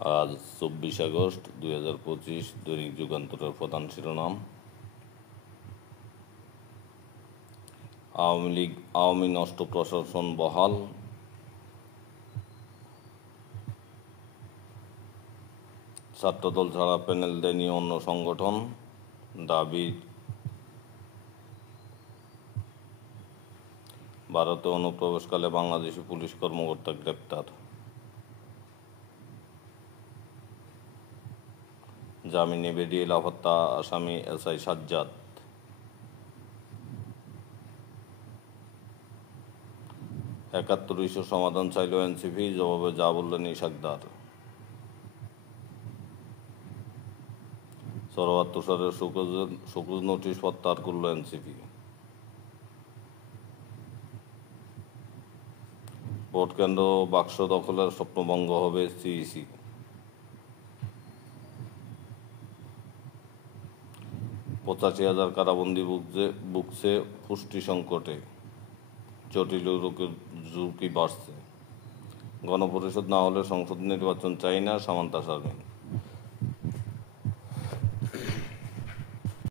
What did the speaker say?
আজ 24 আগস্ট 2025। দৈনিক যুগান্তরের প্রধান শিরোনাম: আওয়ামী নষ্ট প্রশাসন বহাল, ছাত্রদল ছাড়া প্যানেল দেয়নি অন্য সংগঠন, দাবি ভারতে অনুপ্রবেশকালে বাংলাদেশি পুলিশ কর্মকর্তা গ্রেপ্তার, জামিনে বেরিয়ে লাপাত্তা আসামি এসআই সাজ্জাদ, ৭১ ইস্যুর সমাধান চাইল এনসিপি, জবাবে যা বললেন ইশাকদার, সরোয়ার তুষারের শোকজ নোটিশ প্রত্যাহার করল এনসিপি, ভোট কেন্দ্র বাক্স দখলের স্বপ্নভঙ্গ হবে সিইসি, $৮৫,০০০ কারাবন্দী ভুগছে পুষ্টি সংকটে, জটিল রোগের ঝুঁকি বাড়ছে, গণপরিষদ না হলে সংসদ নির্বাচন চাই না সামান্তা শারমিন।